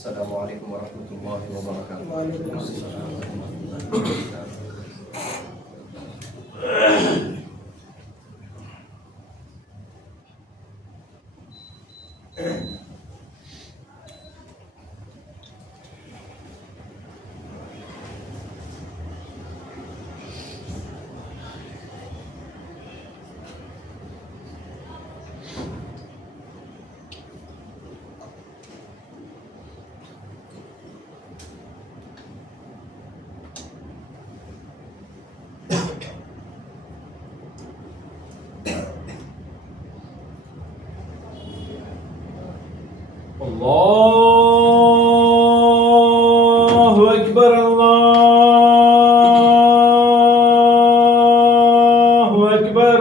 السلام عليكم ورحمة الله وبركاته. وعليكم السلام ورحمة الله وبركاته. الله أكبر الله أكبر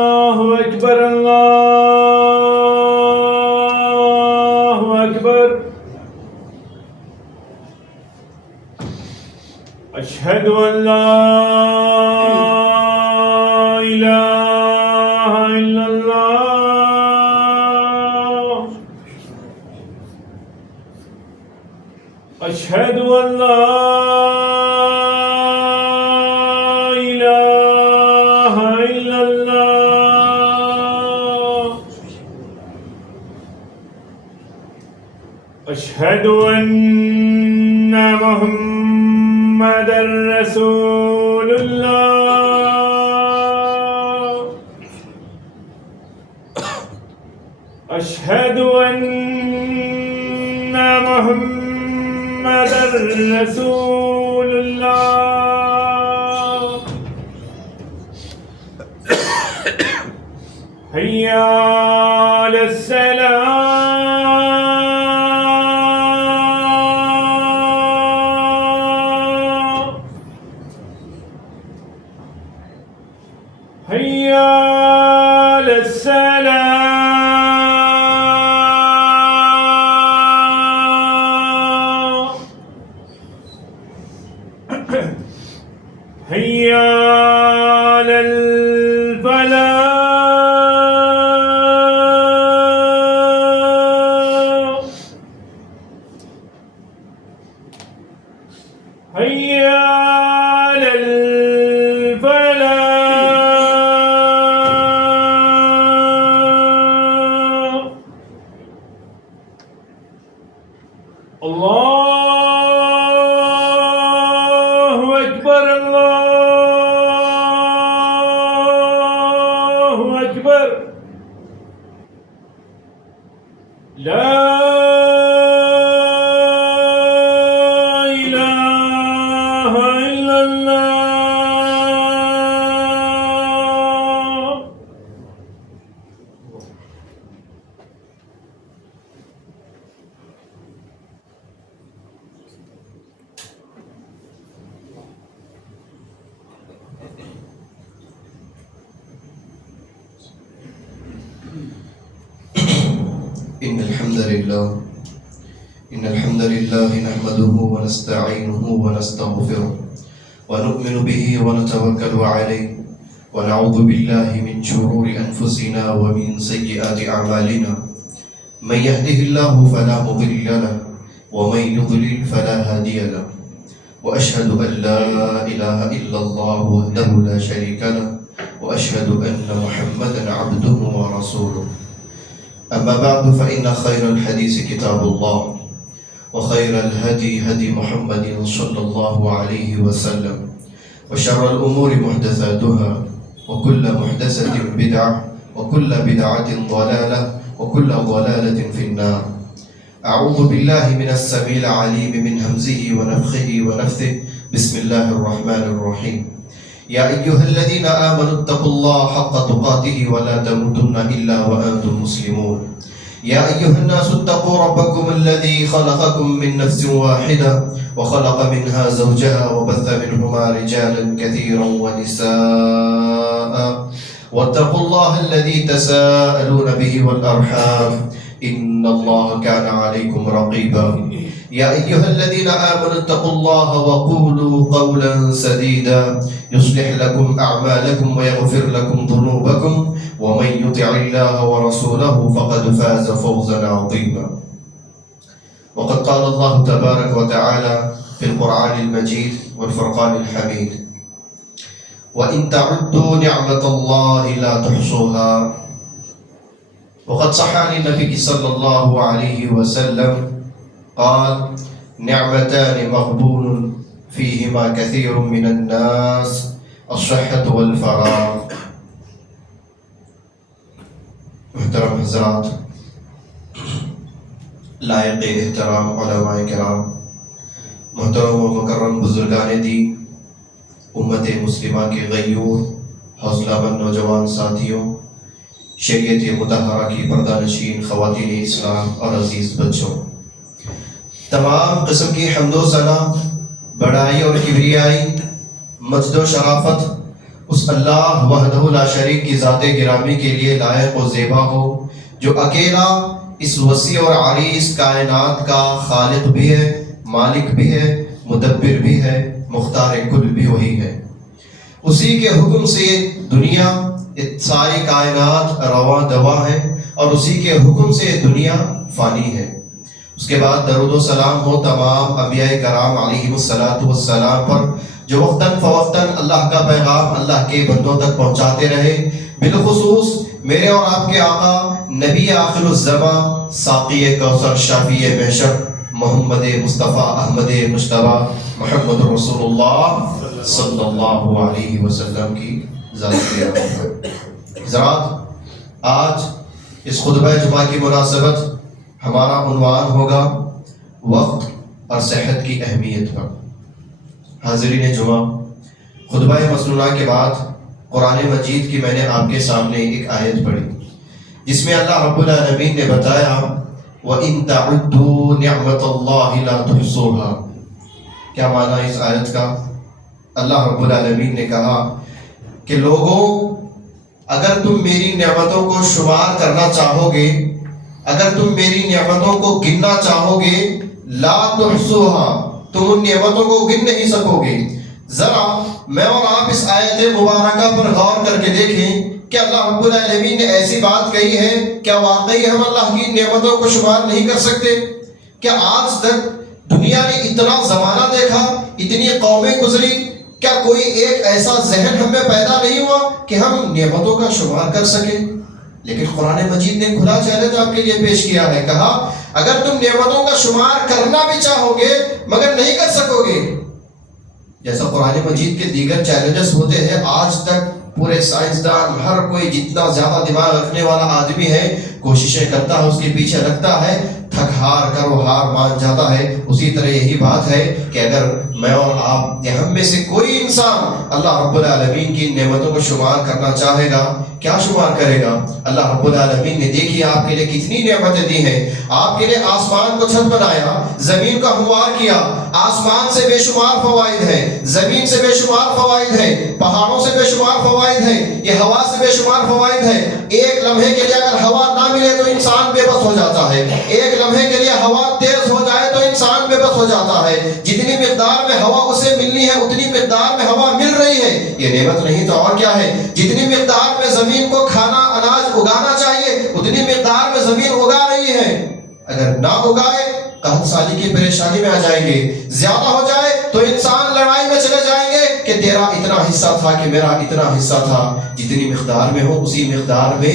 الله أكبر الله أكبر أشهد أن لا إله إلا الله أشهد أن لا إله إلا الله أشهد أن محمد رسول الله أشهد أن محمد رسول الله حي على السلام حي على السلام حي على الفلاح حي على الفلاح الله أكبر الله أكبر لا إله إلا الله إن الحمد لله نحمده ونستعينه ونستغفره ونؤمن به ونتوكل عليه ونعوذ بالله من شرور أنفسنا ومن سيئات أعمالنا من يهده الله فلا مضل له ومن يضلل فلا هادي له وأشهد أن لا إله إلا الله وحده لا شريك له وأشهد أن محمدا عبده ورسوله أما بعد فإن خير الحديث كتاب الله وخير الهدي هدي محمد صلى الله عليه وسلم وشر الأمور محدثاتها وكل محدثة بدعة وكل بدعة ضلالة وكل ضلالة في النار أعوذ بالله من السميع العليم من همزه ونفخه ونفثه بسم الله الرحمن الرحيم يا أيها الذين آمنوا اتقوا الله حق تقاته ولا تموتن إلا وأنتم مسلمون يا أيها الناس اتقوا ربكم الذي خلقكم من نفس واحدة وخلق منها زوجها وبث منهما رجالا كثيرا ونساء واتقوا الله الذي تساءلون به والأرحام إن الله كان عليكم رقيبا يا أيها الذين آمنوا اتقوا الله وقولوا قولا سديدا يصلح لكم أعمالكم ويغفر لكم ذنوبكم ومن يطع الله ورسوله فقد فاز فوزا عظيما. وقد قال الله تبارك وتعالى في القرآن المجيد والفرقان الحميد: وإن تعدوا نعمة الله لا تحصوها. وقد صح عن النبي صلى الله عليه وسلم قال: نعمتان مغبون فيهما كثير من الناس الصحة والفراغ. محترم حضرات، لائق احترام علماء کرام، محترم و مکرم بزرگان دین، امت مسلمہ کے غیور حوصلہ مند نوجوان ساتھیوں، شریعت مطہرہ کی پردہ نشین خواتین اسلام اور عزیز بچوں، تمام قسم کی حمد و ثنا، بڑائی اور کبریائی، مجد و شرافت اس اللہ وحدہ لا شریک کی ذات گرامی کے لیے لائق و زیبا ہو، جو اکیلا اس وسیع اور عریض کائنات کا خالق بھی ہے، مالک بھی ہے، مدبر بھی ہے، مختار کل بھی وہی ہے۔ اسی کے حکم سے دنیا، ساری کائنات رواں دواں ہے، اور اسی کے حکم سے دنیا فانی ہے۔ اس کے بعد درود و سلام ہو تمام انبیاء کرام علیہم السلام پر، جو وقتاً فوقتاً اللہ کا پیغام اللہ کے بندوں تک پہنچاتے رہے، بالخصوص میرے اور آپ کے آقا نبی آخر الزمان، ساقی کوثر، شافی محشر، محمد مصطفیٰ احمد مجتبیٰ محمد رسول اللہ صلی اللہ علیہ وسلم کی ذات حضرات، آج اس خطبہ جمعہ کی مناسبت ہمارا عنوان ہوگا وقت اور صحت کی اہمیت پر۔ حاضرین جمعہ، خطبہ مسنونہ کے بعد قرآن مجید کی میں نے آپ کے سامنے ایک آیت پڑھی، جس میں اللہ رب العالمین نے بتایا وَإِن تَعُدُّوا نِعْمَةَ اللَّهِ لَا تُحْصُوهَا۔ کیا معنی اس آیت کا؟ اللہ رب العالمین نے کہا کہ لوگوں، اگر تم میری نعمتوں کو شمار کرنا چاہو گے، اگر تم میری نعمتوں کو گننا چاہو گے، لا تحصوها، تم ان نعمتوں کو گن نہیں سکو گے۔ ذرا میں اور آپ اس آیت مبارکہ پر غور کر کے دیکھیں کہ اللہ رب العالمین نے ایسی بات کہی ہے، کیا واقعی ہم اللہ کی نعمتوں کو شمار نہیں کر سکتے؟ کیا آج تک دنیا نے اتنا زمانہ دیکھا، اتنی قومیں گزری، کیا کوئی ایک ایسا ذہن ہم میں پیدا نہیں ہوا کہ ہم نعمتوں کا شمار کر سکیں؟ لیکن قرآن مجید نے کھلا چیلنج آپ کے لیے پیش کیا ہے، کہا اگر تم نعمتوں کا شمار کرنا بھی چاہو گے مگر نہیں کر سکو گے۔ جیسا قرآن مجید کے دیگر چیلنجز ہوتے ہیں، آج تک پورے سائنسدان، ہر کوئی جتنا زیادہ دماغ رکھنے والا آدمی ہے، کوششیں کرتا ہے، اس کے پیچھے لگتا ہے، تھک ہار کرو ہار مان جاتا ہے۔ اسی طرح یہی بات ہے کہ اگر میں اور آپ یا ہم میں سے کوئی انسان اللہ رب العالمین کی نعمتوں کو شمار کرنا چاہے گا، کیا شمار کرے گا؟ اللہ رب العالمین نے دیکھی آپ کے لیے کتنی نعمتیں دی ہیں۔ آپ کے لیے آسمان کو چھت بنایا، زمین کا ہموار کیا، آسمان سے بے شمار فوائد ہیں، زمین سے بے شمار فوائد ہیں، پہاڑوں سے بے شمار فوائد ہیں، یہ ہوا سے بے شمار فوائد ہیں۔ ایک لمحے کے لیے اگر ہوا نہ ملے تو انسان بے بس ہو جاتا ہے، ایک لمحے کے لیے ہوا تیز ہو جائے تو انسان بے بس ہو جاتا ہے۔ جتنی مقدار میں ہوا اسے ملنی ہے اتنی مقدار میں ہوا مل رہی ہے، یہ نعمت نہیں تو اور کیا ہے؟ جتنی مقدار میں زمین کو کھانا اناج اگانا چاہیے اتنی مقدار میں زمین اگا رہی ہے۔ اگر نہ اگائے قحط سالی کی پریشانی میں آ جائیں گے، زیادہ ہو جائے تو انسان لڑائی میں چلے جائیں گے کہ تیرا اتنا حصہ تھا کہ میرا اتنا حصہ تھا۔ جتنی مقدار میں ہو اسی مقدار میں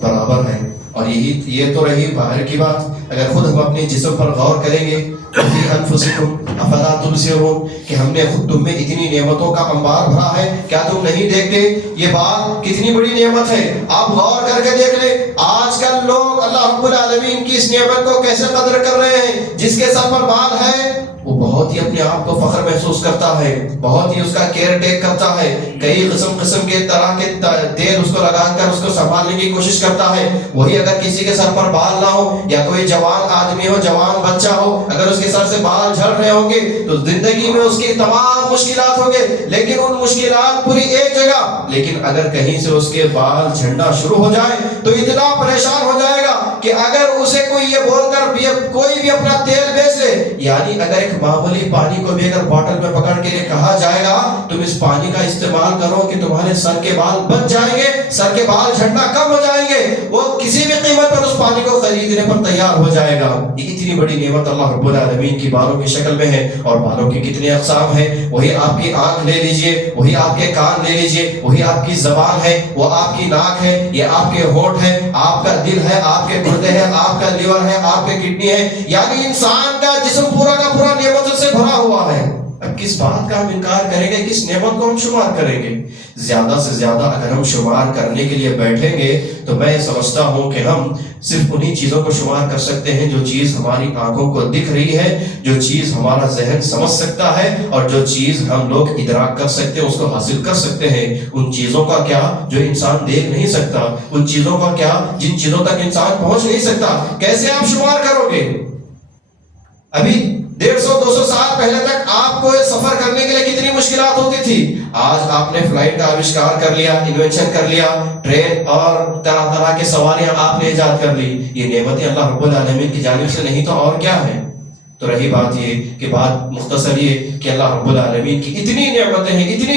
برابر ہے۔ اور یہ تو رہی باہر کی بات، اگر خود ہم اپنے جسم پر غور کریں گے فی انفسکم افلا تبصرون، کہ ہم نے خود تم میں اتنی نعمتوں کا انبار بھرا ہے، کیا تم نہیں دیکھتے؟ یہ بات کتنی بڑی نعمت ہے، آپ غور کر کے دیکھ لیں۔ آج کل لوگ اللہ رب العالمین کی اس نعمت کو کیسے قدر کر رہے ہیں؟ جس کے سر پر بال ہے وہ بہت ہی اپنے آپ کو فخر محسوس کرتا ہے، بہت ہی اس کا کیئر ٹیک کرتا ہے، کئی قسم کے طرح کے تیل اس کو لگا کر اس کو سنبھالنے کی کوشش کرتا ہے۔ وہی اگر کسی کے سر پر بال نہ ہو یا کوئی جوان آدمی ہو، جوان بچہ ہو، اگر اس کے سر سے بال جھڑ رہے ہوں گے تو زندگی میں اس کی تمام مشکلات ہوں گے، لیکن ان مشکلات پوری ایک جگہ۔ لیکن اگر کہیں سے اس کے بال جھڑنا شروع ہو جائے تو اتنا پریشان ہو جائے گا کہ کہ اگر اسے کوئی یہ بول کر کوئی بھی اپنا تیل بیچ لے، یعنی اگر ایک معمولی پانی کو بھی اگر بوتل میں پکڑ کے کہا جائے گا تم اس پانی کا استعمال کرو کہ تمہارے سر کے بال بچ جائیں گے، سر کے بال جھڑنا کم ہو جائیں گے، وہ کسی بھی قیمت پر اس پانی کو خریدنے پر تیار ہو جائے گا۔ یہ اتنی بڑی نعمت اللہ رب العالمین کی بالوں کی شکل میں ہے، اور بالوں کی کتنے اقسام ہیں، وہی آپ کی آنکھ لے لیجئے، وہی آپ کے کان لے لیجئے، وہی آپ کی زبان ہے، وہ آپ کی ناک ہے، یہ آپ کے ہونٹ ہے، آپ کا دل ہے، آپ کے گردے ہیں، آپ کا لیور ہے، آپ کے کڈنی ہے، یعنی انسان کا جسم پورا کا پورا نعمتوں سے بھرا ہوا ہے۔ اب کس بات کا ہم انکار کریں گے، کس نعمت کو ہم شمار کریں گے؟ زیادہ سے زیادہ اگر ہم شمار کرنے کے لیے بیٹھیں گے تو میں سمجھتا ہوں کہ ہم صرف انہی چیزوں کو شمار کر سکتے ہیں جو چیز ہماری آنکھوں کو دکھ رہی ہے، جو چیز ہمارا ذہن سمجھ سکتا ہے، اور جو چیز ہم لوگ ادراک کر سکتے ہیں، اس کو حاصل کر سکتے ہیں۔ ان چیزوں کا کیا جو انسان دیکھ نہیں سکتا، ان چیزوں کا کیا جن چیزوں تک انسان پہنچ نہیں سکتا، کیسے آپ شمار کرو گے؟ ابھی 150-200 سال پہلے تک آپ کو سفر کرنے کے لیے کتنی مشکلات ہوتی تھی، آج آپ نے فلائٹ کا آوشکار کر لیا، انوینشن کر لیا، ٹرین اور طرح طرح کے سواریاں آپ نے ایجاد کر لی۔ یہ نعمتیں اللہ رب العالمین کی جانب سے نہیں تو اور کیا ہے؟ تو رہی بات یہ کہ بات مختصر یہ کہ اللہ رب العالمین کی اتنی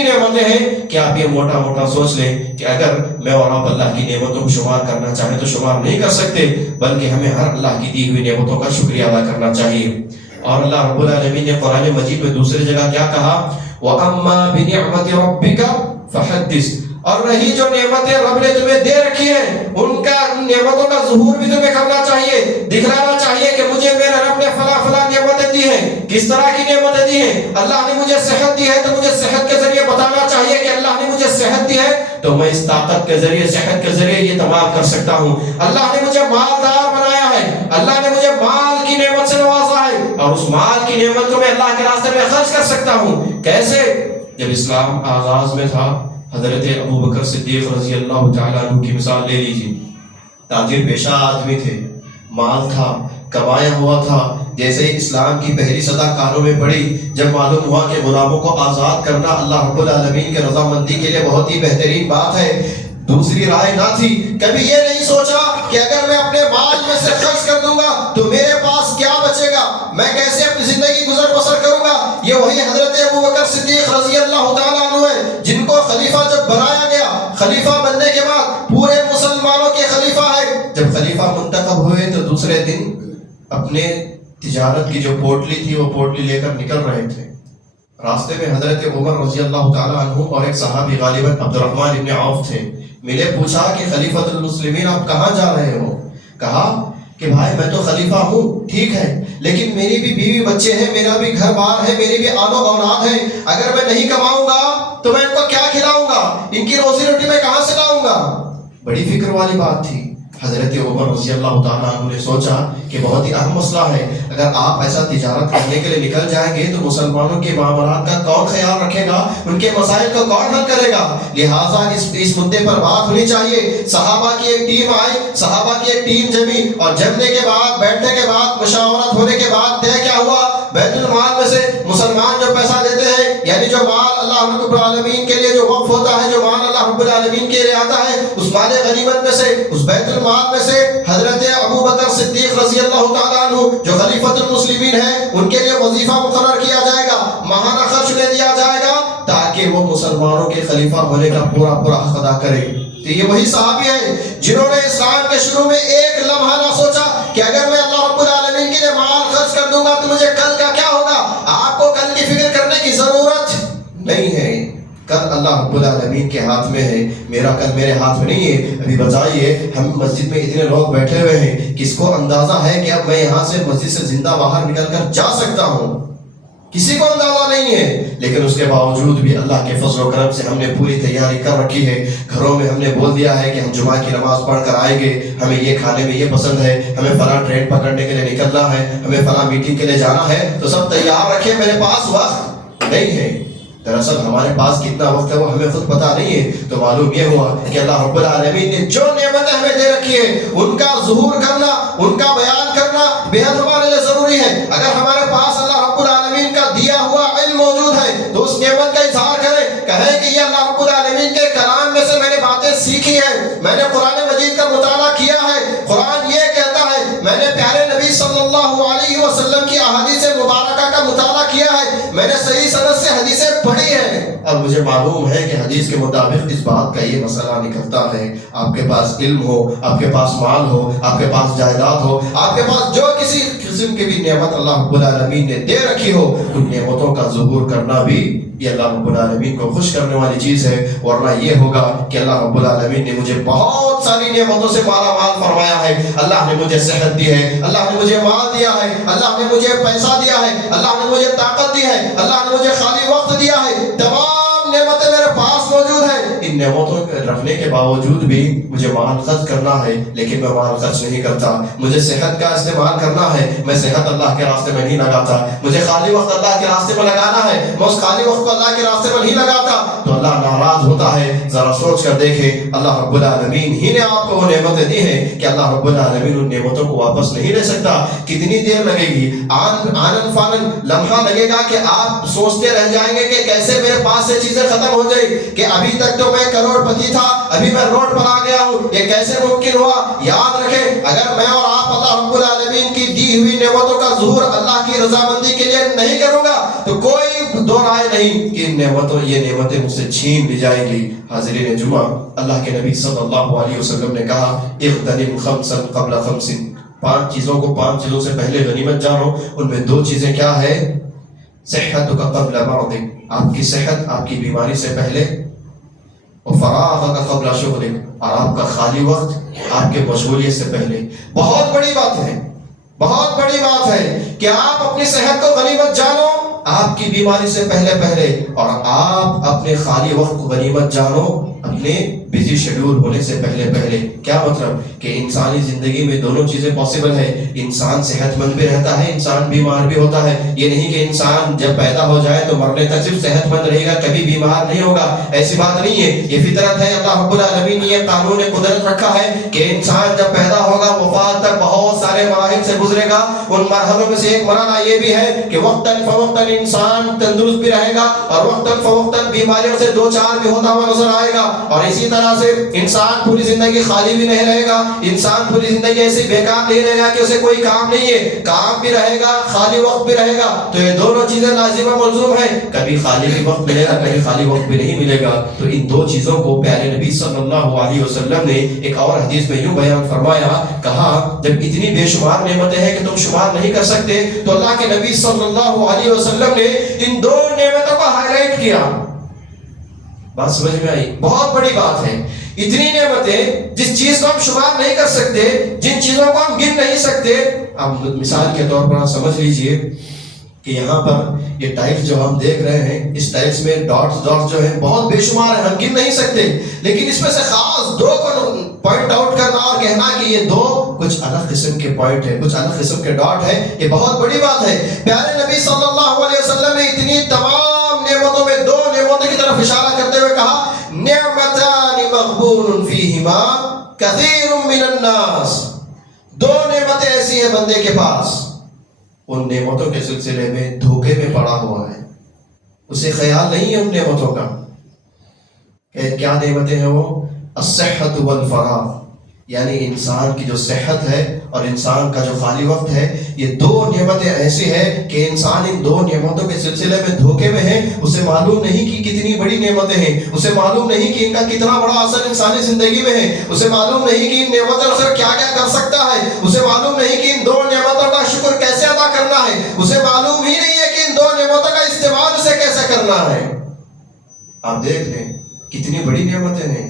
نعمتیں ہیں کہ آپ یہ موٹا موٹا سوچ لیں کہ اگر میں اور آپ اللہ کی نعمتوں کو شمار کرنا چاہیں تو شمار نہیں کر سکتے، بلکہ ہمیں ہر اللہ کی دی ہوئی نعمتوں کا شکریہ ادا کرنا چاہیے۔ اور اللہ رب العالمین نے قرآن مجید میں دوسری جگہ کیا کہا؟ وَأَمَّا بِنِعْمَةِ رَبِّكَ فَحَدِّثْ، اور رہی جو نعمتیں رب نے تمہیں دے رکھی ہیں ان نعمتوں کا ظہور بھی تمہیں کرنا چاہیے، دکھلانا چاہیے کہ مجھے میرے رب نے فلاں نعمتیں دی ہیں۔ کس طرح کی نعمتیں دی ہیں؟ اللہ نے مجھے صحت دی ہے تو مجھے صحت کے ذریعے بتانا چاہیے کہ اللہ نے مجھے صحت دی ہے تو میں اس طاقت کے ذریعے، صحت کے ذریعے یہ تمام کر سکتا ہوں۔ اللہ نے مجھے مالدار بنایا ہے، اللہ نے مجھے مال کی نعمت سے نوازا ہے، اور اس مال کی نعمت کو میں اللہ کے راستے میں خرچ کر سکتا ہوں۔ کیسے؟ جب اسلام آغاز میں تھا، حضرت ابوبکر صدیق رضی اللہ تعالیٰ عنہ کی مثال لے لیجیے۔ تاجر پیشہ آدمی تھے، مال تھا، کمایا ہوا تھا۔ جیسے ہی اسلام کی پہلی صدا کانوں میں پڑی، جب معلوم ہوا کہ غلاموں کو آزاد کرنا اللہ رب العالمین کے رضامندی کے لیے بہت ہی بہترین بات ہے، دوسری رائے نہ تھی۔ کبھی یہ نہیں سوچا کہ اگر میں اپنے مال میں سے خرچ کر دوں گا تو میرے پاس کیا بچے گا، میں کیسے اپنی زندگی گزر بسر کروں گا۔ یہ وہی حضرت ابوبکر صدیق رضی اللہ تعالیٰ عنہ ہے جن کو خلیفہ جب بنایا گیا، خلیفہ بننے کے بعد پورے مسلمانوں کے خلیفہ ہے۔ جب خلیفہ منتخب ہوئے تو دوسرے دن اپنے تجارت کی جو پوٹلی تھی وہ پوٹلی لے کر نکل رہے تھے۔ راستے میں حضرت عمر رضی اللہ تعالیٰ عنہ اور ایک صحابی غالباً عبد الرحمن ابن عوف تھے، ملے، پوچھا کہ خلیفۃ المسلمین آپ کہاں جا رہے ہو؟ کہا کہ بھائی میں تو خلیفہ ہوں، ٹھیک ہے، لیکن میری بھی بیوی بچے ہیں، میرا بھی گھر بار ہے، میری بھی آل و اولاد ہے، اگر میں نہیں کماؤں گا تو میں ان کو کیا کھلاؤں گا، ان کی روزی روٹی میں کہاں سے لاؤں گا؟ بڑی فکر والی بات تھی۔ حضرت عمر رضی اللہ تعالیٰ عنہ نے سوچا کہ بہت ہی اہم مسئلہ ہے، اگر آپ ایسا تجارت کرنے کے لیے نکل جائیں گے تو مسلمانوں کے معاملات کا کون خیال رکھے گا، ان کے مسائل کو کون حل کرے گا، لہٰذا اس مدے پر بات ہونی چاہیے۔ صحابہ کی ایک ٹیم آئی، صحابہ کی ایک ٹیم جمی، اور جمنے کے بعد، بیٹھنے کے بعد، مشاورت ہونے کے بعد طے کیا ہوا، بیت المال میں سے مسلمان جو پیسہ دیتے ہیں، یعنی جو مال اللہ رب العالمین کے لیے جو وقف ہوتا ہے، جو مال اللہ رب العالمین کے لیے آتا ہے، اس مال غنیمت میں سے، اس بیت المال میں سے حضرت ابوبکر صدیق رضی اللہ تعالیٰ عنہ جو خلیفۃ المسلمین ہیں ان کے لیے وظیفہ مقرر کیا جائے گا، ماہانہ خرچ لے دیا جائے گا تاکہ وہ مسلمانوں کے خلیفہ ہونے کا پورا حق ادا کرے۔ تو یہ وہی صحابی ہیں جنہوں نے اسلام کے شروع میں ایک لمحہ نہ سوچا کہ اگر میں اللہ رب العالمین کے لیے مال خرچ کر دوں گا تو مجھے کل کا کیا ہوگا۔ آپ کو کل کی فکر کرنے کی ضرورت نہیں ہے، کل اللہ رب العالمین کے ہاتھ میں ہے، میرا کل میرے ہاتھ میں نہیں ہے۔ ابھی بتائیے ہم مسجد میں اتنے لوگ بیٹھے ہوئے ہیں، کس کو اندازہ ہے کہ اب میں یہاں سے مسجد سے زندہ باہر نکل کر جا سکتا ہوں؟ کسی کو اندازہ نہیں ہے، لیکن اس کے باوجود بھی اللہ کے فضل و کرم سے ہم نے پوری تیاری کر رکھی ہے۔ گھروں میں ہم نے بول دیا ہے کہ ہم جمعہ کی نماز پڑھ کر آئیں گے، ہمیں یہ کھانے میں یہ پسند ہے، ہمیں فلاں ٹرین پکڑنے کے لیے نکلنا ہے، ہمیں فلاں میٹنگ کے لیے جانا ہے، تو سب تیار رکھے۔ میرے پاس وقت نہیں ہے، دراصل ہمارے پاس کتنا وقت ہے وہ ہمیں خود پتا نہیں ہے۔ تو معلوم یہ ہوا کہ اللہ رب العالمین نے جو نعمتیں ہمیں دے رکھی ہے ان کا ظہور کرنا، ان کا بیان کرنا بے حد ہمارے لیے ضروری ہے۔ اگر ہمارے پاس اللہ رب العالمین کا دیا ہوا علم موجود ہے تو اس نعمت کا اظہار کریں، کہیں کہ یہ اللہ رب العالمین کے کلام میں سے میں نے باتیں سیکھی ہیں، میں نے قرآن مجید کا مطالعہ کیا ہے، قرآن یہ کہتا میں نے صحیح سند سے حدیثیں پڑھی ہیں اور مجھے معلوم ہے کہ حدیث کے مطابق اس بات کا یہ مسئلہ نکلتا ہے۔ آپ کے پاس علم ہو، آپ کے پاس مال ہو، آپ کے پاس جائیداد ہو، آپ کے پاس جو کسی قسم کی بھی نعمت اللہ رب العالمین نے دے رکھی ہو، ان نعمتوں کا ظہور کرنا بھی یہ اللہ رب العالمین کو خوش کرنے والی چیز ہے۔ ورنہ یہ ہوگا کہ اللہ رب العالمین نے مجھے بہت ساری نعمتوں سے مالا مال فرمایا ہے، اللہ نے مجھے صحت دی ہے، اللہ نے مجھے مال دیا ہے، اللہ نے مجھے پیسہ دیا ہے، اللہ نے مجھے طاقت دی ہے، اللہ نے مجھے خالی وقت دیا ہے، تمام نعمتیں میرے پاس موجود ہیں۔ ان نعمتوں کے رکھنے کے باوجود بھی مجھے مال خرچ کرنا ہے، لیکن میں مال خرچ نہیں کرتا۔ مجھے صحت کا استعمال کرنا ہے، میں صحت اللہ کے راستے میں نہیں لگاتا۔ مجھے خالی وقت اللہ کے راستے میں لگانا ہے، میں اس خالی وقت کو اللہ کے راستے میں نہیں لگاتا تو اللہ ناراض ہوتا ہے۔ ذرا سوچ کر دیکھیں، اللہ رب العالمین ہی نے آپ کو وہ نعمتیں دی ہیں کہ اللہ رب العالمین ان نعمتوں کو واپس نہیں لے سکتا۔ کتنی دیر لگے گی؟ آنن فانن لمحہ لگے گا کہ آپ سوچتے رہ جائیں گے کہ کیسے میرے پاس سے چیزیں ختم ہو جائیں کہ ابھی تک تو میں کروڑ پتی تھا، ابھی میں روڈ پر آ گیا ہوں، یہ کیسے ممکن ہوا؟ یاد رکھیں، اگر میں اور آپ اللہ رب العالمین کی دی ہوئی نعمتوں کا ظہور اللہ کی رضامندی کے لیے نہیں کروں گا تو کوئی دو رائے نہیں کہ یہ نعمتیں مجھ سے چھین لی جائیں گی۔ حاضرین جمعہ، اللہ کے نبی صلی اللہ علیہ وسلم نے کہا اغتنم خمسا قبل خمس، 5 چیزوں کو 5 چیزوں سے پہلے غنیمت جانو۔ ان میں 2 چیزیں کیا ہے؟ صحتک قبل مرضک، آپ کی صحت آپ کی بیماری سے پہلے، اور فراغک قبل شغلک، اور آپ کا خالی وقت آپ کے مشغولیت سے پہلے۔ بہت بڑی بات ہے، بہت بڑی بات ہے کہ آپ اپنی صحت کو غنیمت جانو آپ کی بیماری سے پہلے، اور آپ اپنے خالی وقت کو غنیمت جانو اپنے بزی شیڈول ہونے سے پہلے۔ کیا مطلب؟ کہ انسانی زندگی میں دونوں چیزیں پاسبل ہے، انسان صحت مند بھی رہتا ہے، انسان بیمار بھی ہوتا ہے۔ یہ نہیں کہ انسان جب پیدا ہو جائے تو مرنے تک صرف صحت مند رہے گا، کبھی بیمار نہیں ہوگا، ایسی بات نہیں ہے، یہ فطرت ہے۔ اللہ رب العالمین نے یہ قانون قدرت رکھا ہے کہ انسان جب پیدا ہوگا وفات تک بہت سارے مراحل سے گزرے گا۔ ان مرحلوں میں سے ایک مرحلہ یہ بھی ہے کہ وقتاً فوقتاً انسان تندرست بھی رہے گا اور وقتاً فوقتاً بیماریوں سے 2-4 بھی ہوتا ہوا نظر آئے گا، اور اسی طرح سے انسان پوری زندگی خالی بھی نہیں رہے گا، انسان پوری زندگی ایسی بیکار نہیں رہے گا کہ اسے کوئی کام نہیں ہے، کام بھی رہے گا، خالی وقت بھی رہے گا۔ تو یہ دونوں چیزیں لازم و ملزوم ہیں، کبھی خالی بھی وقت ملے گا، کبھی خالی وقت بھی نہیں ملے گا۔ تو ان 2 چیزوں کو پیارے نبی صلی اللہ علیہ وسلم نے ایک اور حدیث میں یوں بیان فرمایا، کہا جب اتنی بے شمار نعمتیں ہیں کہ تم شمار نہیں کر سکتے تو اللہ کے نبی صلی اللہ علیہ وسلم نے ان 2 نعمتوں کو ہائی لائٹ کیا۔ بات سمجھ میں آئی؟ بہت بڑی بات ہے، اتنی نعمتیں جس چیز کو ہم شمار نہیں کر سکتے، جن چیزوں کو ہم گن نہیں سکتے۔ اب مثال کے طور پر آپ سمجھ لیجئے کہ یہاں پر یہ ٹائلز جو ہم دیکھ رہے ہیں، اس ٹائلز میں ڈاٹس جو ہیں بہت بے شمار ہیں، ہم گن نہیں سکتے، لیکن اس میں سے خاص 2 کو پوائنٹ آؤٹ کرنا اور کہنا کہ یہ 2 کچھ الگ قسم کے پوائنٹ ہیں، کچھ الگ قسم کے ڈاٹ ہیں، یہ بہت بڑی بات ہے۔ پیارے نبی صلی اللہ علیہ وسلم نے اتنی تمام نعمتوں میں 2 نعمتوں کی طرف اشارہ کرتے ہوئے کہا نعمتان مغبون فیہما کثیر من الناس، 2 نعمتیں ایسی ہیں بندے کے پاس، ان نعمتوں کے سلسلے میں دھوکے میں پڑا ہوا ہے، اسے خیال نہیں ہے ان نعمتوں کا۔ کہ کیا نعمتیں ہیں وہ؟ الصحت والفراغ، یعنی انسان کی جو صحت ہے اور انسان کا جو خالی وقت ہے، یہ 2 نعمتیں ایسی ہیں کہ انسان ان 2 نعمتوں کے سلسلے میں دھوکے میں ہے، اسے معلوم نہیں کہ کتنی بڑی نعمتیں ہیں، اسے معلوم نہیں کہ ان کا کتنا بڑا اثر انسانی زندگی میں ہے، اسے معلوم نہیں کہ ان نعمتوں سے کیا کیا کر سکتا ہے، اسے معلوم نہیں کہ ان 2 نعمتوں کا شکر کیسے ادا کرنا ہے، اسے معلوم ہی نہیں ہے کہ ان 2 نعمتوں کا استعمال اسے کیسے کرنا ہے۔ آپ دیکھ لیں کتنی بڑی نعمتیں ہیں۔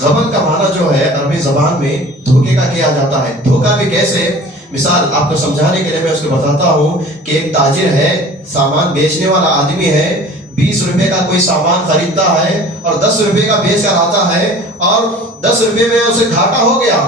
غبن کا معنی جو ہے عربی زبان میں دھوکے کا کیا جاتا ہے، دھوکا بھی کیسے؟ مثال آپ کو سمجھانے کے لیے میں اس کو بتاتا ہوں کہ ایک تاجر ہے، سامان بیچنے والا آدمی ہے، 20 روپے کا کوئی سامان خریدتا ہے اور 10 روپے کا بیچ کر آتا ہے اور 10 روپے میں اسے گھاٹا ہو گیا،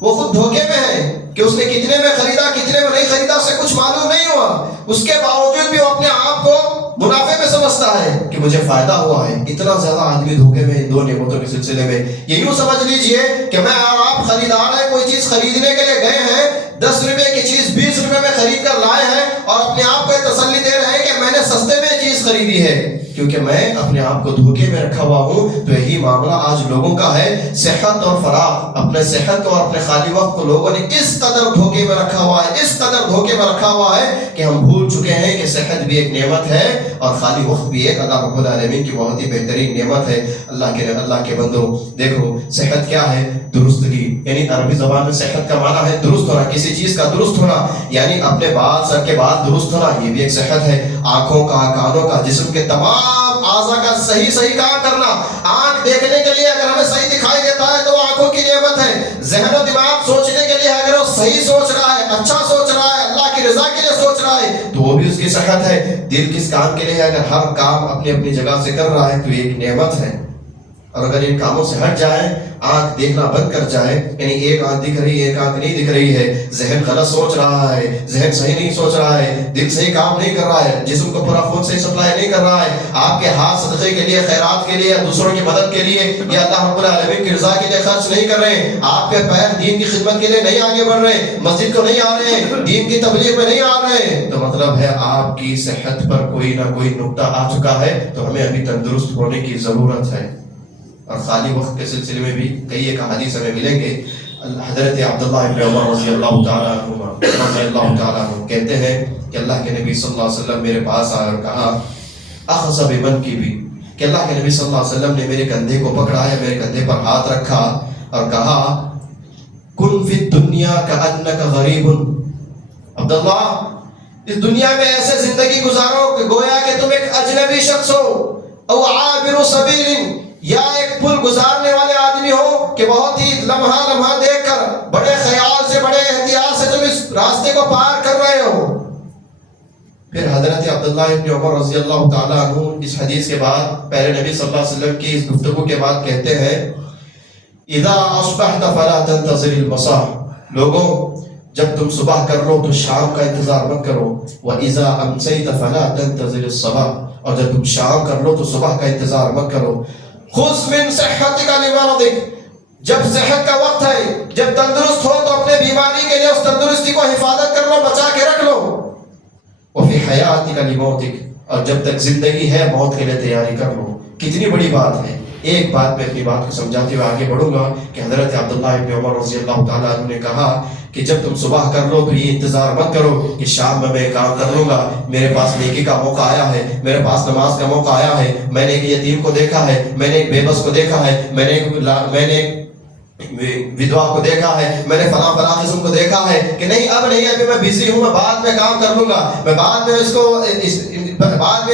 وہ خود دھوکے میں ہے کہ اس نے کتنے میں خریدا کتنے میں نہیں خریدا اسے کچھ معلوم نہیں ہوا، اس کے باوجود بھی وہ اپنے آپ کو منافع میں سمجھتا ہے کہ مجھے فائدہ ہوا ہے۔ اتنا زیادہ آدمی دھوکے میں ان 2 نعمتوں کے سلسلے میں۔ یہ یوں سمجھ لیجئے کہ میں اور آپ خریدار ہیں، کوئی چیز خریدنے کے لیے گئے ہیں، 10 روپے کی چیز 20 روپے میں خرید کر لائے ہیں اور اپنے آپ کو تسلی دے رہے ہیں کہ میں نے سستے میں چیز چیز خریدی ہے کیونکہ میں اپنے آپ کو دھوکے میں رکھا ہوا ہوں. تو یہی معاملہ آج لوگوں کا ہے. صحت اور فراغ، اپنے صحت اور اپنے خالی وقت کو لوگوں نے اس قدر دھوکے میں رکھا ہوا ہے، اس قدر دھوکے میں رکھا ہوا ہے کہ ہم بھول چکے ہیں کہ صحت بھی ایک نعمت ہے اور خالی وقت بھی ایک اللہ رب العالمین کی بہت ہی بہترین نعمت ہے. اللہ کے بندو، دیکھو صحت کیا ہے؟ درستگی. یعنی عربی زبان میں صحت کا معنی ہے درست ہونا، کسی چیز کا درست ہونا. یعنی اپنے بال، سر کے بال درست ہونا، یہ بھی ایک صحت ہے. آنکھوں کا، کانوں کا، جسم کے تمام اعضاء کا صحیح کام کرنا. آنکھ دیکھنے کے لیے اگر ہمیں صحیح دکھائی دیتا ہے تو وہ آنکھوں کی نعمت ہے. ذہن و دماغ سوچنے کے لیے اگر وہ صحیح سوچ رہا ہے، اچھا سوچ رہا ہے، اللہ کی رضا کے لیے سوچ رہا ہے تو وہ بھی اس کی صحت ہے. دل کس کام کے لیے اگر ہر کام اپنی اپنی جگہ سے کر رہا ہے تو یہ ایک نعمت ہے. اور اگر ان کاموں سے ہٹ جائے، آنکھ دیکھنا بند کر جائے، یعنی ایک آنکھ دکھ رہی ہے، ایک آنکھ نہیں دکھ رہی ہے، ذہن غلط سوچ رہا ہے، ذہن صحیح نہیں سوچ رہا ہے، دل صحیح کام نہیں کر رہا ہے، جسم کو پورا خون صحیح سپلائی نہیں کر رہا ہے، آپ کے ہاتھ صدقے کے لیے، خیرات کے لیے، دوسروں کی مدد کے لیے یا اللہ رب العالمین کی رضا کے لیے خرچ نہیں کر رہے ہیں، آپ کے پیر دین کی خدمت کے لیے نہیں آگے بڑھ رہے، مسجد کو نہیں آ رہے ہیں، دین کی تبلیغ میں نہیں آ رہے ہیں، تو مطلب ہے آپ کی صحت پر کوئی نہ کوئی نقطہ آ چکا ہے. تو ہمیں ابھی تندرست ہونے کی ضرورت ہے. اور خالی وقت کے سلسلے میں بھی کئی ایک احادیث ہمیں ملیں گے. حضرت عبداللہ ابن عمر رضی اللہ تعالیٰ عنہ کہتے ہیں کہ اللہ کے نبی صلی اللہ علیہ وسلم میرے پاس آئے اور کہا اخذ بمنکبی، کہ اللہ کے نبی صلی اللہ علیہ وسلم نے میرے کندھے کو پکڑا ہے، میرے کندھے پر ہاتھ رکھا اور کہا کن فی الدنیا کأنک غریب. عبداللہ اس دنیا میں ایسے زندگی گزارو کہ گویا کہ تم ایک اجنبی شخص ہو، او عابر سبیل، یا ایک پل گزارنے والے آدمی ہو کہ بہت ہی لمحہ دیکھ کر بڑے خیال سے، بڑے احتیاط سے تم اس راستے کو پار کر رہے ہو. پھر حضرت عبداللہ ابن عمر رضی اللہ تعالیٰ عنہ اس حدیث کے بعد، پہلے نبی صلی اللہ علیہ وسلم کی اس گفتگو کے بعد کہتے ہیں اذا اصبحت فلا تنتظر المساء، لوگوں جب تم صبح کر لو تو شام کا انتظار مت کرو. وَإِذَا أَمْسَيْتَ فَلَا تَنْتَظِرِ الصَّبَاحَ، اور جب تم شام کر لو تو صبح کا انتظار مت کرو. خُذْ مِنْ صِحَّتِكَ لِمَرَضِكَ، جب صحت کا وقت ہے، جب تندرست ہو تو اپنے بیماری کے لیے اس تندرستی کو حفاظت کر لو، بچا کے رکھ لو. وَفِي حَيَاتِكَ لِمَوْتِكَ، اور جب تک زندگی ہے موت کے لیے تیاری کر لو. کتنی بڑی بات ہے. ایک بات میں اپنی بات کو سمجھاتے ہوئے آگے بڑھوں گا کہ حضرت عبداللہ ابن عمر رضی اللہ تعالیٰ عنہ نے کہا کہ جب تم صبح کر لو تو یہ انتظار مت کرو کہ شام میں کام کر لوں گا، میرے پاس نیکی کا موقع آیا ہے، میرے پاس نماز کا موقع آیا ہے، میں نے ایک یتیم کو دیکھا ہے، میں نے ایک بے بس کو دیکھا ہے، میں نے ودوا کو دیکھا ہے، میں نے فلاں قسم کو دیکھا ہے کہ نہیں اب نہیں، ابھی میں بزی ہوں، میں بعد میں کام کر لوں گا، میں بعد میں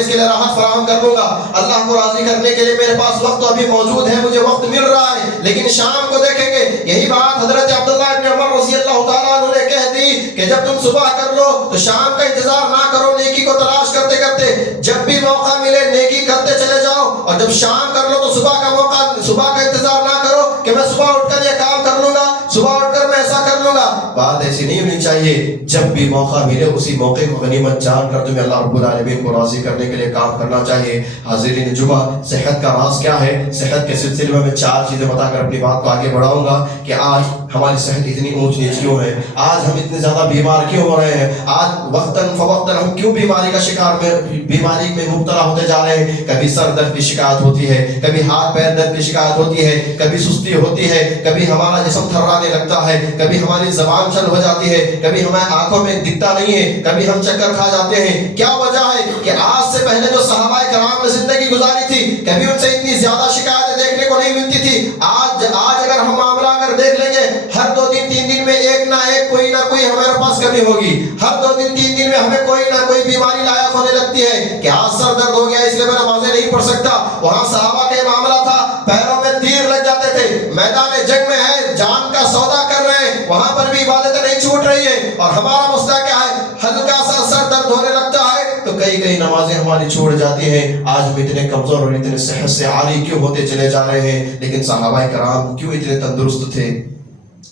اس کے لیے راحت فراہم کر لوں گا. اللہ کو راضی کرنے کے لیے میرے پاس وقت تو ابھی موجود ہے، مجھے وقت مل رہا ہے، لیکن شام کو دیکھیں گے. یہی بات حضرت عبداللہ ابن عمر رضی اللہ تعالیٰ عنہ نے کہہ دی کہ جب تم صبح کر لو تو شام کا انتظار نہ کرو، نیکی کو تلاش کرتے کرتے جب بھی موقع ملے نیکی کرتے چلے جاؤ. اور جب شام کر لو تو صبح کا انتظار نہ کرو کہ میں صبح اٹھ کر یہ کام کر لوں گا، صبح اٹھ کر میں ایسا کر لوں گا. بات ایسی نہیں ہونی چاہیے. جب بھی موقع ملے اسی موقع کو غنیمت جان کر تمہیں اللہ رب العالمین کو راضی کرنے کے لیے کام کرنا چاہیے. حاضرین جمعہ، صحت کا راز کیا ہے؟ صحت کے سلسلے میں 4 چیزیں بتا کر اپنی بات کو آگے بڑھاؤں گا کہ آج ہماری صحت اتنی اونچ نیچ کیوں ہے، آج ہم اتنے زیادہ بیمار کیوں ہو رہے ہیں، آج وقتاً فوقتاً ہم کیوں بیماری میں مبتلا ہوتے جا رہے ہیں. کبھی سر درد کی شکایت ہوتی ہے، کبھی ہاتھ پیر درد کی شکایت ہوتی ہے، کبھی سستی ہوتی ہے، کبھی ہمارا جسم تھرانے لگتا ہے، کبھی ہماری زبان چل ہو جاتی ہے، کبھی ہمیں آنکھوں میں دکھتا نہیں ہے، کبھی ہم چکر کھا جاتے ہیں. کیا وجہ ہے کہ آج سے پہلے جو صحابہ کرام نے زندگی گزاری تھی کبھی ان سے اتنی زیادہ شکایتیں دیکھنے کو نہیں ملتی تھی. آج اگر ہم معاملہ کر دیکھ لیں گے، ہر 2 دن 3 دن میں ایک نہ ایک کوئی نہ کوئی ہمارے پاس کمی ہوگی. ہر 2 دن 3 دن میں ہمیں کوئی نہ کوئی بیماری لاحق ہونے لگتی ہے کہ آج سر درد ہو گیا اس لیے میں نمازیں نہیں پڑھ سکتا. وہاں صحابہ کا معاملہ تھا، پیروں میں تیر لگ جاتے تھے، میدان جنگ میں ہے، جان کا سودا کر رہے ہیں، وہاں پر بھی عبادتیں نہیں چھوٹ رہی ہے. اور ہمارا مسئلہ کیا ہے؟ ہلکا سا سر درد ہونے لگتا ہے تو کئی نمازیں ہماری چھوڑ جاتی ہیں. آج ہم اتنے کمزور اور اتنے صحت سے عاری کیوں ہوتے چلے جا رہے ہیں؟ لیکن صحابہ کرام کیوں اتنے تندرست تھے؟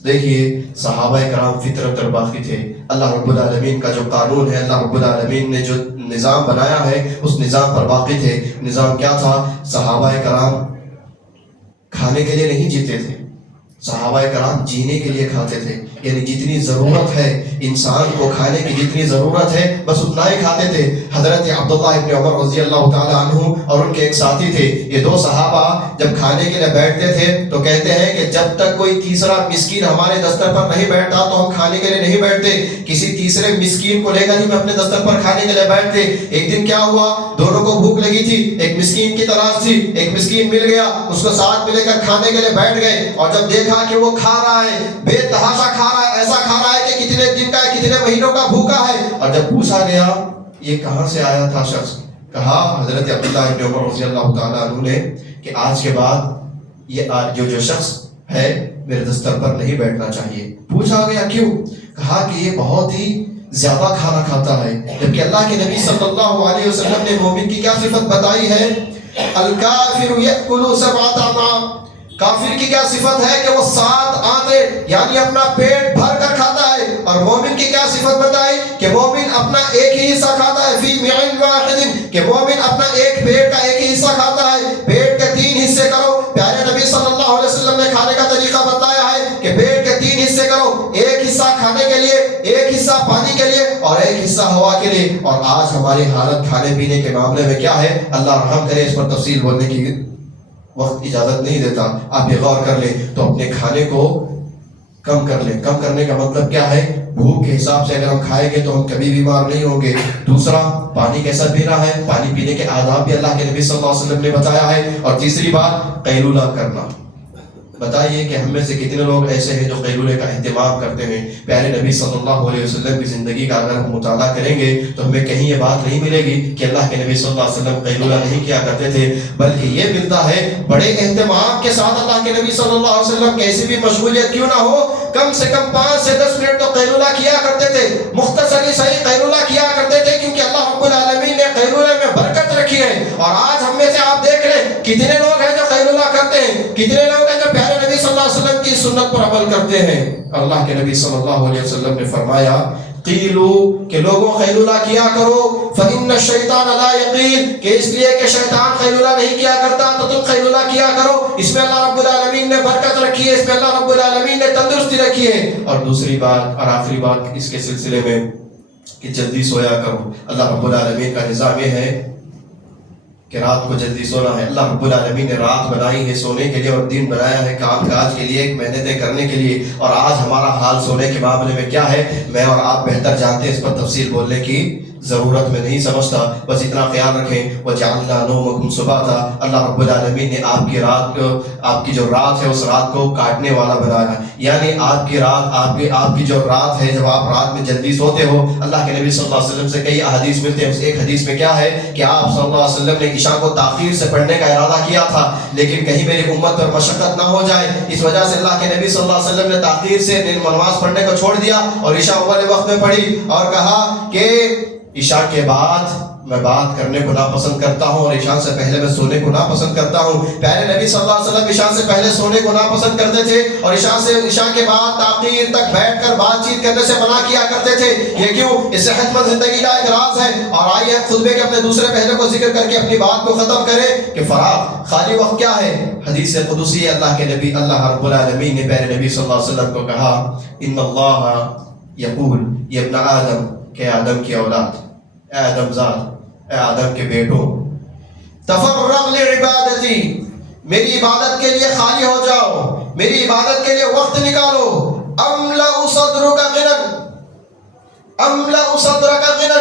دیکھیے صحابہ کرام فطرت پر باقی تھے. اللہ رب العالمین کا جو قانون ہے، اللہ رب العالمین نے جو نظام بنایا ہے اس نظام پر باقی تھے. نظام کیا تھا؟ صحابہ کرام کھانے کے لیے نہیں جیتے تھے، صحابہ کرام جینے کے لیے کھاتے تھے، یعنی جتنی ضرورت ہے انسان کو کھانے کی جتنی ضرورت ہے بس اتنا ہی کھاتے تھے۔ حضرت عبداللہ ابن عمر رضی اللہ تعالی عنہ اور ان کے ایک ساتھی تھے، یہ دو صحابہ جب کھانے کے لیے بیٹھتے تھے تو کہتے ہیں کہ جب تک کوئی تیسرا مسکین ہمارے دستر پر نہیں بیٹھتا تو ہم کھانے کے لیے نہیں بیٹھتے، کسی تیسرے مسکین کو لے کر ہی میں اپنے دستر پر کھانے کے لیے بیٹھتے۔ ایک دن کیا ہوا، دونوں کو بھوک لگی تھی، ایک مسکین کی تلاش تھی، ایک مسکین مل گیا، اس کو ساتھ میں لے کر کھانے کے لیے بیٹھ گئے، اور جب دیکھا کہ وہ کھا رہا ہے، بے تحاشا کھا رہا ہے، ایسا کھا رہا ہے کہ کتنے دن کا ہے، کتنے مہینوں کا بھوکا ہے، اور جب پوچھا گیا یہ کہاں سے آیا تھا شخص، کہا حضرت عبداللہ ابن عمر رضی اللہ تعالیٰ عنہ نے کہ آج کے بعد یہ جو شخص ہے میرے دستر پر نہیں بیٹھنا چاہیے۔ پوچھا گیا کیوں، کہا کہ یہ بہت ہی زیادہ کھانا کھاتا ہے، جبکہ اللہ کے نبی صلی اللہ علیہ وسلم نے مومن کی کیا صفت بتائی ہے، الکافر یأکل سبعۃ اطعام، کافر کی کیا صفت ہے کہ وہ 7 آنتے یعنی اپنا پیٹ بھر کر کھاتا ہے، اور مومن کی کیا صفت بتائی کہ مومن اپنا ایک ہی حصہ کھاتا ہے، فی معن واحد، کہ مومن اپنا ایک پیٹ کا ایک ہی حصہ کھاتا ہے۔ پیٹ کے 3 حصے کرو، پیارے نبی صلی اللہ علیہ وسلم نے کھانے کا طریقہ بتایا ہے کہ پیٹ کے 3 حصے کرو، ایک حصہ کھانے کے لیے، ایک حصہ پانی کے لیے، اور ایک حصہ ہوا کے لیے۔ اور آج ہماری حالت کھانے پینے کے معاملے میں کیا ہے، اللہ رحم کرے، اس پر تفصیل بولنے کی وقت اجازت نہیں دیتا، آپ یہ غور کر لیں تو اپنے کھانے کو کم کر لیں۔ کم کرنے کا مطلب کیا ہے، بھوک کے حساب سے اگر ہم کھائیں گے تو ہم کبھی بیمار نہیں ہوں گے۔ دوسرا، پانی کیسا پینا ہے، پانی پینے کے آداب بھی اللہ کے نبی صلی اللہ علیہ وسلم نے بتایا ہے۔ اور تیسری بات، قیلولہ کرنا۔ بتائیے کہ ہم میں سے کتنے لوگ ایسے ہیں جو قیلولے کا اہتمام کرتے ہیں۔ پیارے نبی صلی اللہ علیہ وسلم کی زندگی کا اگر ہم مطالعہ کریں گے تو ہمیں کہیں یہ بات نہیں ملے گی کہ اللہ کے نبی صلی اللہ علیہ وسلم قیلولہ نہیں کیا کرتے تھے، بلکہ یہ ملتا ہے بڑے اہتمام کے ساتھ اللہ کے نبی صلی اللہ علیہ وسلم کیسی بھی مشغولیت کیوں نہ ہو، کم سے کم 5 سے 10 منٹ تو قیلولہ کیا کرتے تھے، مختصری صحیح قیلولہ کیا کرتے تھے، کیونکہ اللہ رب العالمین نے قیلولہ میں برکت رکھی ہے۔ اور آج ہم میں سے آپ دیکھ لیں کتنے لوگ ہیں جو قیلولہ کرتے ہیں، کتنے لوگ ہیں جو پیارے نبی صلی اللہ علیہ وسلم کی سنت پر عمل کرتے ہیں۔ اللہ کے نبی صلی اللہ علیہ وسلم نے فرمایا، قیلو، کہ لوگوں قیلولہ کیا کرو، فإن الشیطان لا یقیل، کہ اس لیے کہ شیطان قیلولہ نہیں کیا کرتا تو تم قیلولہ کیا کرو، اس میں اللہ رب العالمین نے برکت رکھی ہے، اس میں اللہ رب العالمین نے تندرستی رکھی ہے۔ اور دوسری بات اور آخری بات اس کے سلسلے میں کہ جلدی سویا کرو۔ اللہ رب العالمین کا نظام یہ ہے کہ رات کو جلدی سونا ہے۔ اللہ رب العالمین نے رات بنائی ہے سونے کے لیے اور دن بنایا ہے کام کاج کے لیے، محنتیں کرنے کے لیے، اور آج ہمارا حال سونے کے معاملے میں کیا ہے، میں اور آپ بہتر جانتے ہیں، اس پر تفصیل بولنے کی ضرورت میں نہیں سمجھتا، بس اتنا خیال رکھیں وَجَعَلْنَا نَوْمَكُمْ سُبَاتًا، اللہ رب العالمین نے آپ کی رات کو، آپ کی جو رات ہے اس رات کو کاٹنے والا بنایا، یعنی آپ کی رات، آپ کی جو رات ہے، جب آپ رات میں جلدی سوتے ہو، اللہ کے نبی صلی اللہ علیہ وسلم سے کئی احادیث ملتے ہیں، اس ایک حدیث میں کیا ہے کہ آپ صلی اللہ علیہ وسلم نے عشاء کو تاخیر سے پڑھنے کا ارادہ کیا تھا، لیکن کہیں میری امت پر مشقت نہ ہو جائے، اس وجہ سے اللہ کے نبی صلی اللہ علیہ وسلم نے تاخیر سے نماز پڑھنے کو چھوڑ دیا اور عشاء اول وقت میں پڑھی، اور کہا کہ عشاء کے بعد میں بات کرنے کو ناپسند کرتا ہوں اور عشاء سے پہلے میں سونے کو ناپسند کرتا ہوں۔ پیارے نبی صلی اللہ علیہ وسلم عشاء سے پہلے سونے کو ناپسند کرتے تھے اور عشاء کے بعد تاخیر تک بیٹھ کر بات چیت کرنے سے منع کیا کرتے تھے۔ یہ کیوں؟ اس صحت مند زندگی کا ایک راز ہے۔ اور آئیے خطبے کے اپنے دوسرے پہلے کو ذکر کر کے اپنی بات کو ختم کریں کہ فراغ خالی وقت کیا ہے۔ حدیث قدسی ہے، اللہ کے نبی اللہ رب العالمین نے پیارے نبی صلی اللہ علیہ وسلم کو کہا، ان اللہ یقول، یہ ابن آدم، کہ آدم کی اولاد، اے آدم ذات، اے آدم کے بیٹوں، تفرغ لعبادتی، میری عبادت کے لیے خالی ہو جاؤ، میری عبادت کے لیے وقت نکالو، املأ صدرک غنا، املأ صدرک غنا،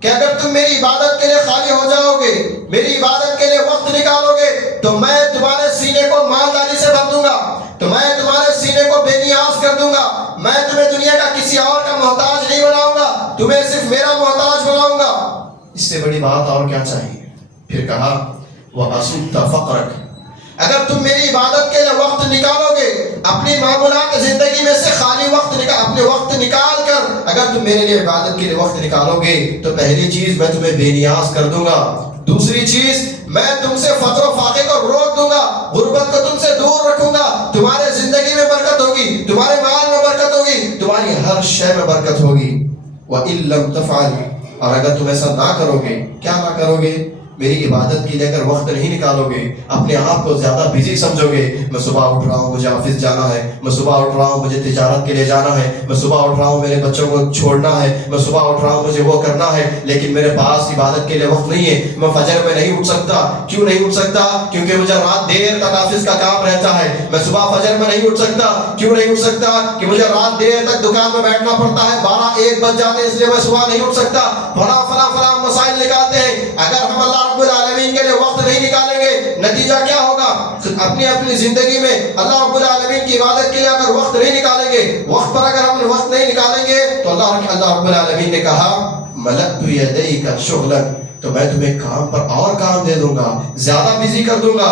کہ اگر تم میری عبادت کے لیے خالی ہو جاؤ گے، میری عبادت کے لیے وقت نکالو گے، تو میں تمہارے سینے کو مالداری سے بھر دوں گا، تو میں تمہارے سینے کو بے نیاز کر دوں گا، میں تمہیں دنیا کا کسی اور کا محتاج نہیں بناؤں گا، تمہیں صرف میرا محتاج بناؤں گا۔ اس سے بڑی بات اور کیا چاہیے؟ پھر کہا وَأَسُدَّ فَقْرَكَ، اگر تم میری عبادت کے لیے وقت نکالو گے، اپنی معمولات زندگی میں سے خالی وقت اپنے وقت نکال کر اگر تم میرے لیے عبادت کے لیے وقت نکالو گے تو پہلی چیز میں تمہیں بے نیاز کر دوں گا، دوسری چیز میں تم سے فقر و فاقے کو روک دوں گا، غربت کو تم سے دور رکھوں گا، تمہارے زندگی میں برکت ہوگی، تمہارے مال میں برکت ہوگی، تمہاری ہر شے میں برکت ہوگی۔ وَإِن لَّمْ تَفْعَلْ، اور اگر تم ایسا نہ کرو گے، کیا نہ کرو گے؟ میری عبادت کے لیے اگر وقت نہیں نکالو گے، اپنے آپ کو زیادہ بزی سمجھو گے، میں صبح اٹھ رہا ہوں مجھے آفس جانا ہے، میں صبح اٹھ رہا ہوں مجھے تجارت کے لیے جانا ہے، میں صبح اٹھ رہا ہوں میرے بچوں کو چھوڑنا ہے، میں صبح اٹھ رہا ہوں مجھے وہ کرنا ہے، لیکن میرے پاس عبادت کے لیے وقت نہیں ہے، میں فجر میں نہیں اٹھ سکتا۔ کیوں نہیں اٹھ سکتا؟ کیونکہ مجھے رات دیر تک آفس کا کام رہتا ہے۔ میں صبح فجر میں نہیں اٹھ سکتا۔ کیوں نہیں اٹھ سکتا؟ کہ مجھے رات دیر تک دکان میں بیٹھنا پڑتا ہے، 12-1 بج جاتے ہیں، اس لیے میں صبح نہیں اٹھ سکتا۔ فلاں مسائل نکالتے ہیں۔ اگر ہم اللہ رب العالمین کے لیے وقت نہیں نکالیں گے، نتیجہ کیا ہوگا؟ اپنی زندگی میں اللہ رب العالمین کی عبادت کے لیے اگر وقت نہیں نکالیں گے، وقت پر اگر ہم وقت نہیں نکالیں گے تو اللہ رب العالمین نے کہا ملکت یدیک شغلا، تو میں تمہیں کام پر اور کام دے دوں گا، زیادہ بزی کر دوں گا،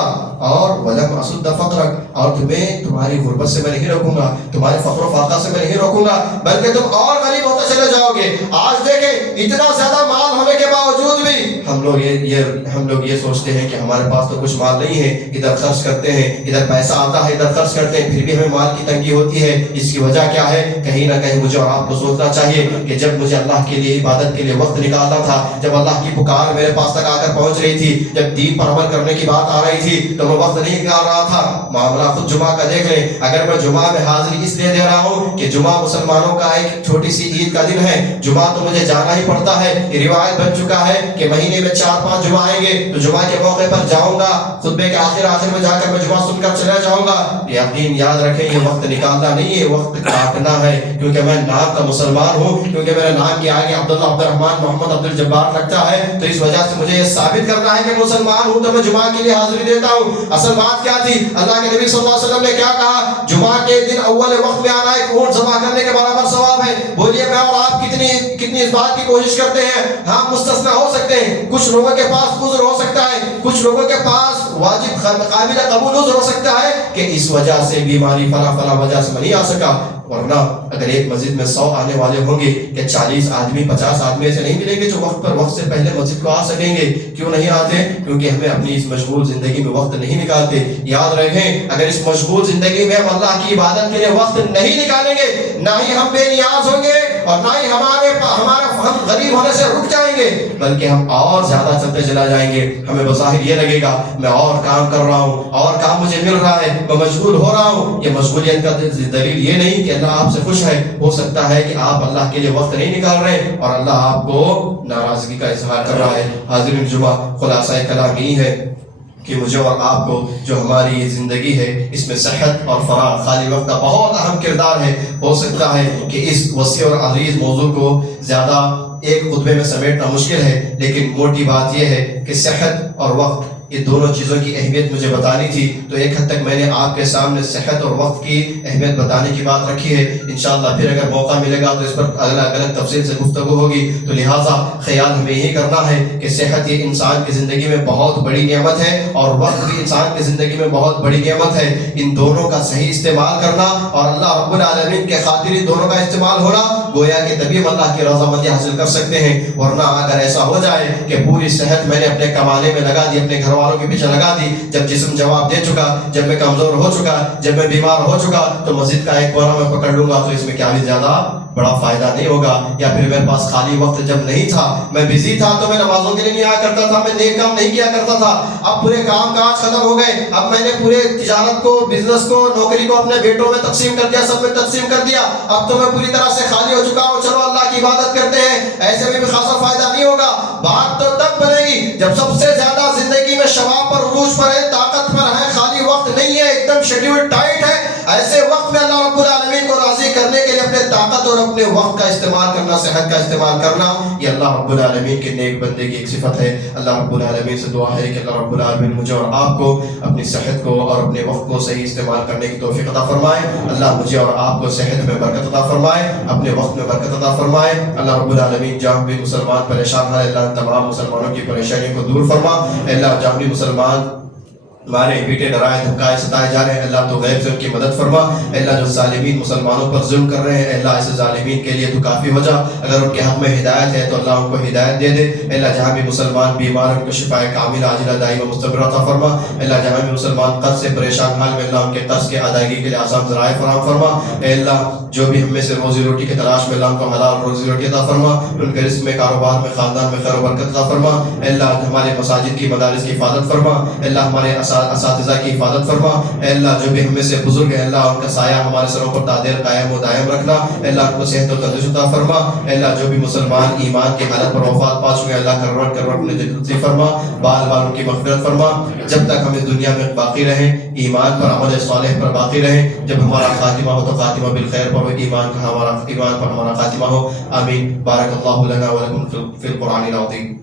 اور ولم اسد فقرک، اور تمہیں تمہاری غربت سے میں نہیں روکوں گا، تمہارے فقر و فاقہ سے میں نہیں روکوں گا، بلکہ تم اور غریب ہوتے چلے جاؤ گے۔ آج دیکھیں اتنا زیادہ مال ہونے کے باوجود بھی ہم لوگ یہ سوچتے ہیں کہ ہمارے پاس تو کچھ مال نہیں ہے، ادھر خرچ کرتے ہیں، ادھر پیسہ آتا ہے ادھر خرچ کرتے ہیں، پھر بھی ہمیں مال کی تنگی ہوتی ہے۔ اس کی وجہ کیا ہے؟ کہیں نہ کہیں مجھے اور آپ کو سوچنا چاہیے کہ جب مجھے اللہ کے لیے عبادت کے لیے وقت نکالنا تھا، جب اللہ کی پکار میرے پاس تک آ کر پہنچ رہی تھی، جب دین پر عمل کرنے کی بات آ رہی تھی، تو میں وقت نہیں نکال رہا تھا۔ معاملہ خود جمعہ کا دیکھ لیں، اگر میں جمعہ میں حاضری اس لیے دے رہا ہوں کہ جمعہ مسلمانوں کا ایک چھوٹی سی عید کا دن ہے، جمعہ تو مجھے جانا ہی پڑتا ہے، یہ روایت بن چکا ہے کہ مہینے میں 4-5 جمعہ آئیں گے تو جمعہ کے موقع پر جاؤں گا، خطبے کے آخر میں جا کر میں جمعہ سن کر چلا جاؤں گا۔ یقین یاد رکھیں، یہ وقت نکالنا نہیں ہے، وقت کاٹنا ہے، کیونکہ میں نام کا مسلمان ہوں، کیونکہ میرے نام کے آگے عبداللہ، عبد الرحمن، محمد، عبد الجبار لگتا ہے، تو اس وجہ سے مجھے یہ ثابت کرنا ہے کہ مسلمان ہوں تو میں جمعہ کے لیے حاضری دیتا ہوں۔ اصل بات کیا تھی؟ اللہ کے نبی صلی اللہ علیہ وسلم نے کیا کہا؟ جمعہ کے دن اول وقت میں آنا ایک اونٹ ذبح کرنے کے برابر ثواب ہے۔ بولیے میں اور آپ کتنی اس بات کی کوشش کرتے ہیں؟ ہاں مستثنا ہو سکتے ہیں، کچھ لوگوں کے پاس عذر ہو سکتا ہے، کچھ لوگوں کے پاس واجب قابل قبول عذر ہو سکتا ہے کہ اس وجہ سے بیماری فلاں وجہ سے نہیں آ سکا، ورنہ اگر ایک مسجد میں 100 آنے والے ہوں گے کہ 40 آدمی 50 آدمی ایسے نہیں ملیں گے جو وقت سے پہلے مسجد کو آ سکیں گے۔ کیوں نہیں آتے؟ کیونکہ ہمیں اپنی اس مشغول زندگی میں وقت نہیں نکالتے۔ یاد رکھیں، اگر اس مشغول زندگی میں ہم اللہ کی عبادت کے لیے وقت نہیں نکالیں گے، نہ ہی ہم بے نیاز ہوں گے اور نہ ہی ہم غریب ہونے سے رک جائیں گے، بلکہ ہم اور زیادہ چلتے چلا جائیں گے۔ ہمیں بظاہر یہ لگے گا میں اور کام کر رہا ہوں، اور کام مجھے مل رہا ہے، میں مشغول ہو رہا ہوں۔ یہ مشغولیت کا دلیل یہ نہیں کہ اللہ آپ سے خوش ہے، ہو سکتا ہے کہ آپ اللہ کے لیے وقت نہیں نکال رہے اور اللہ آپ کو ناراضگی کا اظہار کر رہا ہے۔ حاضرین جمعہ، خلاصہ کلام یہی ہے کہ مجھے اور آپ کو جو ہماری یہ زندگی ہے اس میں صحت اور فراغ، خالی وقت کا بہت اہم کردار ہے۔ ہو سکتا ہے کہ اس وسیع اور عزیز موضوع کو زیادہ ایک خطبے میں سمیٹنا مشکل ہے، لیکن موٹی بات یہ ہے کہ صحت اور وقت، یہ دونوں چیزوں کی اہمیت مجھے بتانی تھی، تو ایک حد تک میں نے آپ کے سامنے صحت اور وقت کی اہمیت بتانے کی بات رکھی ہے۔ انشاءاللہ پھر اگر موقع ملے گا تو اس پر الگ تفصیل سے گفتگو ہوگی، تو لہٰذا خیال ہمیں یہی کرنا ہے کہ صحت یہ انسان کی زندگی میں بہت بڑی نعمت ہے اور وقت بھی انسان کی زندگی میں بہت بڑی نعمت ہے۔ ان دونوں کا صحیح استعمال کرنا اور اللہ رب العالمین کے خاطر ان دونوں کا استعمال ہونا، گویا کہ تبھی ہم اللہ کی رضامندی حاصل کر سکتے ہیں۔ ورنہ اگر ایسا ہو جائے کہ پوری صحت میں نے اپنے کمانے میں لگا دی، اپنے گھر والوں کے پیچھے لگا دی، جب جسم جواب دے چکا، جب میں کمزور ہو چکا، جب میں بیمار ہو چکا، تو مسجد کا ایک کونا میں پکڑ لوں گا تو اس میں کیا بھی زیادہ بڑا فائدہ نہیں ہوگا۔ یا پھر میرے پاس خالی وقت جب نہیں تھا، میں بزی تھا، تو میں نمازوں کے لیے نہیں آیا کرتا تھا، میں نیک کام نہیں کیا کرتا تھا۔ اب پورے کام کاج ختم ہو گئے، اب میں نے پورے تجارت کو، بزنس کو، نوکری کو اپنے بیٹوں میں تقسیم کر دیا، سب میں تقسیم کر دیا، اب تو میں پوری طرح سے خالی ہو چکا ہوں، چلو اللہ کی عبادت کرتے ہیں، ایسے میں بھی خاصا فائدہ نہیں ہوگا۔ بات تو تب بنے گی جب سب سے زیادہ زندگی میں شباب پر، عروج پر ہے، طاقت پر ہے، خالی وقت نہیں ہے، ایک دم شیڈیول ٹائٹ ہے۔ ایسے وقت میں اللہ رب العالمین کو راضی کرنے کے لیے اپنے طاقت اور اپنے وقت کا استعمال کرنا، صحت کا استعمال کرنا، یہ اللہ رب العالمین کے نیک بندے کی ایک صفت ہے۔ اللہ رب العالمین سے دعا ہے کہ اللہ رب العالمین مجھے اور آپ کو اپنی صحت کو اور اپنے وقت کو صحیح استعمال کرنے کی توفیق عطا فرمائے۔ اللہ مجھے اور آپ کو صحت میں برکت عطا فرمائے، اپنے وقت میں برکت عطا فرمائے۔ اللہ رب العالمین جہاں بھی مسلمان پریشان ہے، اللہ تمام مسلمانوں کی پریشانیوں کو دور فرما۔ اللہ جہاں بھی مسلمان ہمارے بیٹے ڈرائے دھمکائے ستائے جا رہے ہیں، اللہ تو غیب سے ان کی مدد فرما۔ اللہ جو ظالمین مسلمانوں پر ظلم کر رہے ہیں، اللہ ایسے ظالمین کے لیے تو کافی وجہ، اگر ان کے حق میں ہدایت ہے تو اللہ ان کو ہدایت دے دے۔ اللہ جہاں بھی مسلمان بیمار ہیں ان کو شفاء کاملہ عاجلہ دائمہ مستمرہ عطا فرما۔ اللہ جہاں بھی مسلمان قرض سے پریشان حال میں، اللہ ان کے قرض کے ادائیگی کے لیے آسان ذرائع فراہم فرما۔ اے اللہ جو بھی ہم میں سے روزی روٹی کی تلاش میں، اللہ ان کو حلال روزی روٹی عطا فرما، ان کے رزق میں، کاروبار میں، خاندان میں خیر و برکت عطا فرما۔ اے اللہ ہمارے مساجد کی مدارس کی حفاظت فرما۔ اے اللہ ہمارے اساتذہ کی حفاظت فرما۔ اے اللہ جو بھی ہم میں سے بزرگ ہیں، اللہ ان کا سایہ ہمارے سروں پر دائر قائم و دائم رکھنا۔ اے اللہ ان کو صحت و تندرستی عطا فرما۔ اے اللہ جو بھی مسلمان ایمان کی حالت پر وفات پا چکے ہیں، اللہ کروڑ کروڑ اپنے جنت فرما، بال بال ان کی مغفرت فرما۔ جب تک ہم اس دنیا میں باقی رہیں، ایمان پر، عمل صالح پر باقی رہیں، جب ہمارا خاتمہ ہو تو خاتمہ بالخیر پر ہو، ایمان پر ہمارا خاتمہ ہو۔ آمین۔ بارک اللہ لنا ولکم فی القرآن العظیم۔